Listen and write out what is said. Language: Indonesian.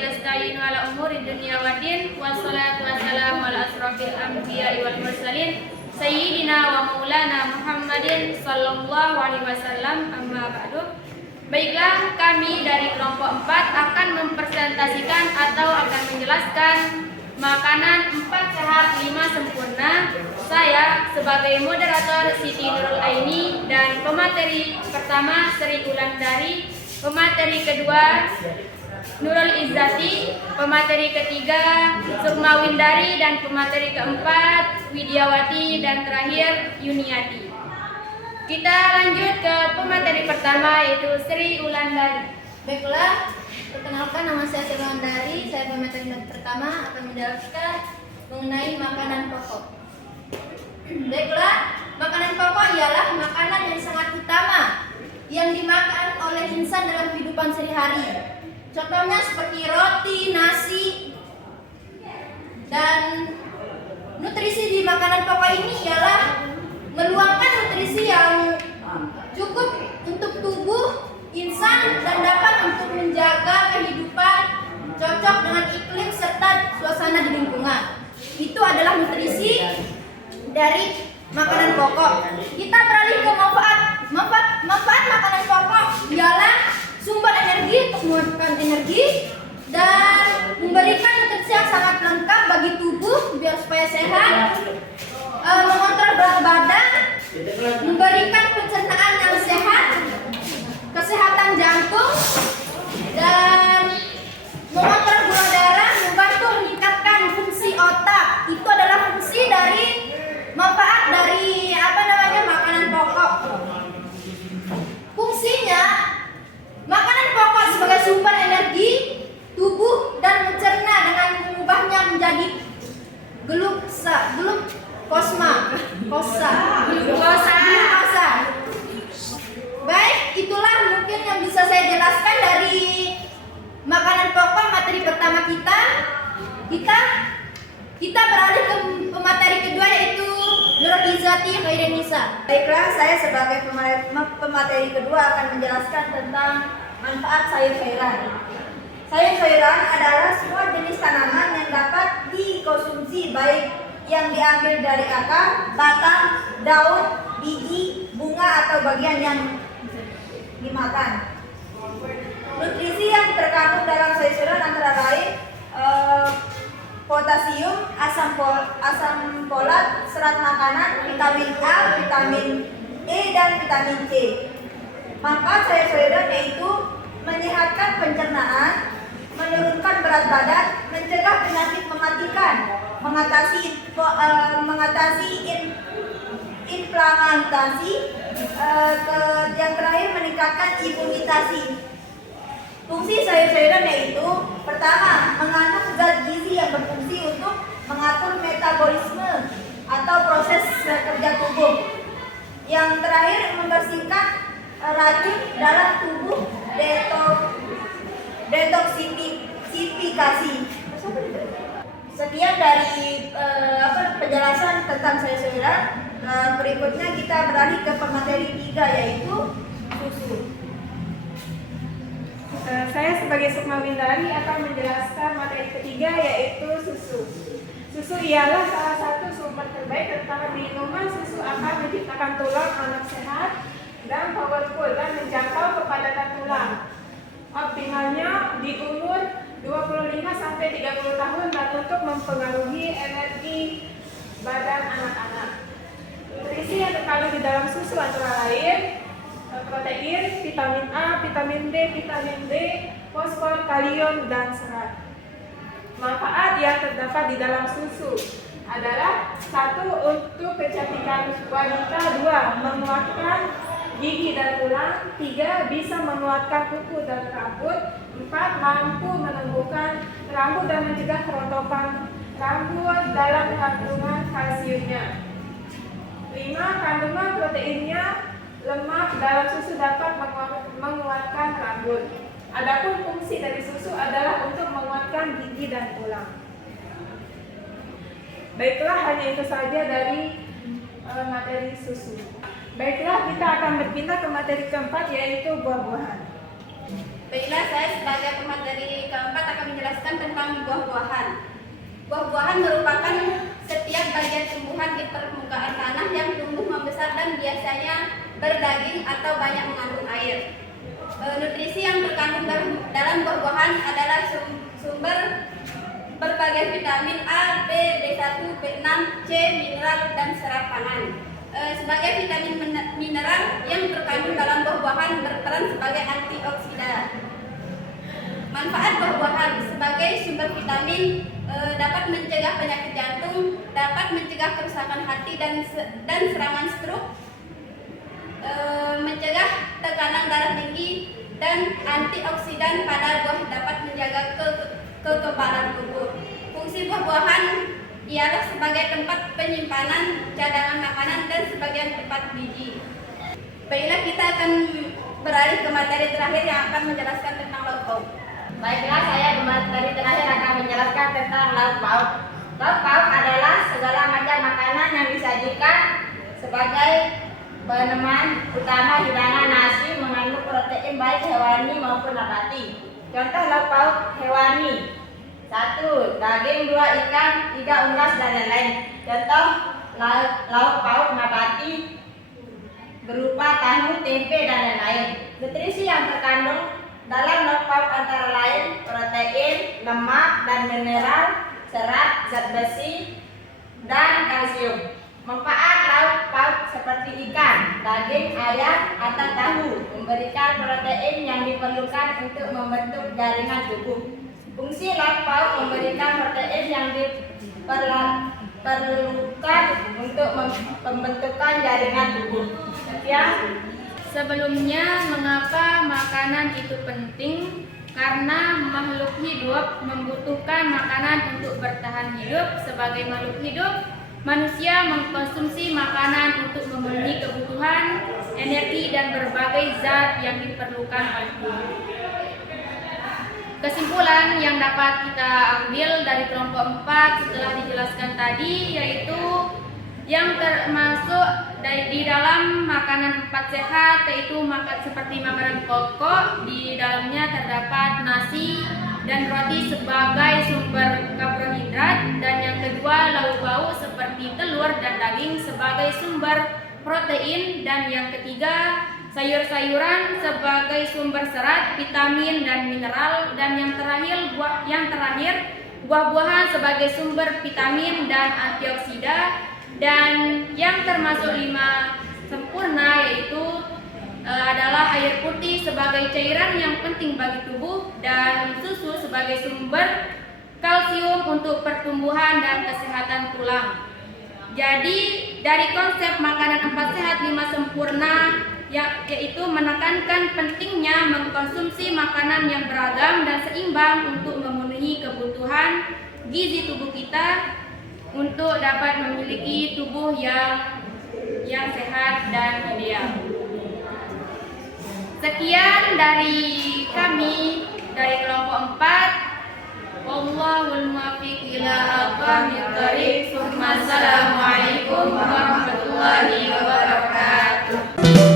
bihi nasta'inu ala umuri dunya waddin. Wassalatu wassalamu ala asrofil anbiya'i wal mursalin Sayyidina wa maulana Muhammadin sallallahu alaihi wasallam. Amma ba'du. Baiklah, kami dari kelompok 4 akan mempresentasikan atau akan menjelaskan makanan 4 sehat 5 sempurna. Saya sebagai moderator Siti Nurul Aini dan pemateri pertama Sri Wulandari, pemateri kedua Nurul Izzati, pemateri ketiga Sukma Windari, dan pemateri keempat Widiawati, dan terakhir Yuniati. Kita lanjut ke pemateri pertama, yaitu Sri Wulandari. Baiklah, perkenalkan, nama saya Sri Wulandari. Saya pemateri pertama akan menjelaskan mengenai makanan pokok. Baiklah, makanan pokok ialah makanan yang sangat utama yang dimakan oleh insan dalam kehidupan sehari-hari. Contohnya seperti roti, nasi, dan nutrisi di makanan pokok ini ialah meluangkan nutrisi yang cukup untuk tubuh insan dan dapat untuk menjaga kehidupan cocok dengan iklim serta suasana di lingkungan. Itu adalah nutrisi dari makanan pokok. Kita beralih ke manfaat makanan pokok ialah sumber energi untuk mengeluarkan energi dan memberikan nutrisi yang sangat lengkap bagi tubuh biar supaya sehat, mengontrol berat badan, memberikan pencernaan yang sehat, kesehatan jantung, dan mengontrol gula darah, membantu meningkatkan fungsi otak. Itu adalah fungsi dari manfaat dari makanan pokok. Fungsinya, makanan pokok sebagai sumber energi tubuh dan mencerna dengan mengubahnya menjadi glukosa. Baik, itulah mungkin yang bisa saya jelaskan dari makanan pokok materi pertama kita. Kita beralih ke pemateri kedua, yaitu Nurul Izzati Khairinisa. Baiklah, saya sebagai pemateri kedua akan menjelaskan tentang manfaat sayur-sayuran. Sayur-sayuran adalah semua jenis tanaman yang dapat dikonsumsi, baik yang diambil dari akar, batang, daun, biji, bunga, atau bagian yang dimakan. Nutrisi yang terkandung dalam sayur-sayuran antara lain potasium, asam folat, serat makanan, vitamin A, vitamin E, dan vitamin C. Manfaat sayur-sayuran yaitu menyehatkan pencernaan, menurunkan berat badan, mencegah penyakit mematikan, mengatasi inflamasi, yang terakhir meningkatkan imunitas. Fungsi sayur-sayuran yaitu pertama, mengandung zat gizi yang berfungsi untuk mengatur metabolisme atau proses kerja tubuh. Yang terakhir, membersihkan racun dalam tubuh, detoksifikasi. Sekian dari penjelasan tentang sayur-sayuran. Berikutnya kita beralih ke pemateri 3, yaitu susu. Saya sebagai Sukma Windari akan menjelaskan materi ketiga, yaitu susu. Susu ialah salah satu sumber terbaik, terutama di minuman. Susu akan menciptakan tulang anak sehat dan powerful dan menjangkau kepadatan tulang. Optimalnya di umur 25-30 tahun dan untuk mempengaruhi energi badan anak-anak. Nutrisi yang terkandung di dalam susu antara lain protein, vitamin A, vitamin D, vitamin D, fosfor, kalium, dan serat. Manfaat yang terdapat di dalam susu adalah 1. Untuk kecantikan wanita, 2. Menguatkan gigi dan tulang, 3. Bisa menguatkan kuku dan rambut, 4. Mampu menumbuhkan rambut dan mencegah kerontokan rambut dalam kandungan kalsiumnya. 5. Kandungan proteinnya lemak dalam susu dapat menguatkan rambut. Adapun fungsi dari susu adalah untuk menguatkan gigi dan tulang. Baiklah, hanya itu saja dari materi susu. Baiklah, kita akan berpindah ke materi keempat, yaitu buah-buahan. Baiklah, saya sebagai pemateri keempat akan menjelaskan tentang buah-buahan. Buah-buahan merupakan setiap bagian tumbuhan di permukaan tanah yang tumbuh membesar dan biasanya berdaging atau banyak mengandung air. Nutrisi yang terkandung dalam buah-buahan adalah sumber berbagai vitamin A, B, B1, B6, C, mineral, dan serat pangan. Sebagai vitamin mineral yang terkandung dalam buah-buahan berperan sebagai antioksidan. Manfaat buah-buahan sebagai sumber vitamin dapat mencegah penyakit jantung, dapat mencegah kerusakan hati dan serangan stroke, mencegah tekanan darah tinggi, dan antioksidan pada buah dapat menjaga kekebalan tubuh. Fungsi buah-buahan ialah sebagai tempat penyimpanan cadangan makanan dan sebagian tempat biji. Baiklah, kita akan beralih ke materi terakhir yang akan menjelaskan tentang lauk pauk. Baiklah, saya di materi terakhir akan menjelaskan tentang lauk pauk. Lauk pauk adalah segala macam makanan yang disajikan sebagai peneman utama hidangan nasi, mengandung protein baik hewani maupun nabati. Contoh lauk pauk hewani: 1. Daging, 2. Ikan, 3. Unggas, dan lain-lain. Contoh lauk pauk nabati berupa tahu, tempe, dan lain-lain. Nutrisi yang terkandung dalam lauk pauk antara lain protein, lemak, dan mineral, serat, zat besi, dan kalsium. Manfaat lauk pauk seperti ikan, daging, ayam, atau tahu memberikan protein yang diperlukan untuk membentuk jaringan tubuh. Fungsi lauk pauk memberikan protein yang diperlukan untuk pembentukan jaringan tubuh. Sekian. Sebelumnya, mengapa makanan itu penting? Karena makhluk hidup membutuhkan makanan untuk bertahan hidup. Sebagai makhluk hidup, manusia mengkonsumsi makanan untuk memenuhi kebutuhan, energi, dan berbagai zat yang diperlukan oleh tubuh. Kesimpulan yang dapat kita ambil dari kelompok 4 setelah dijelaskan tadi yaitu yang termasuk di dalam makanan 4 sehat, yaitu seperti makanan pokok, di dalamnya terdapat nasi dan roti sebagai sumber karbohidrat, dan yang kedua lauk pauk seperti telur dan daging sebagai sumber protein, dan yang ketiga sayur-sayuran sebagai sumber serat, vitamin, dan mineral, dan yang terakhir buah-buahan sebagai sumber vitamin dan antioksida, dan yang termasuk 5 sempurna yaitu adalah air putih sebagai cairan yang penting bagi tubuh, dan susu sebagai sumber kalsium untuk pertumbuhan dan kesehatan tulang. Jadi dari konsep makanan 4 sehat 5 sempurna yaitu menekankan pentingnya mengkonsumsi makanan yang beragam dan seimbang untuk memenuhi kebutuhan gizi tubuh kita untuk dapat memiliki tubuh yang sehat dan ideal. Sekian dari kami dari kelompok 4. Wallahul muwaffiq ila aqwamit thoriq. Assalamualaikum warahmatullahi wabarakatuh.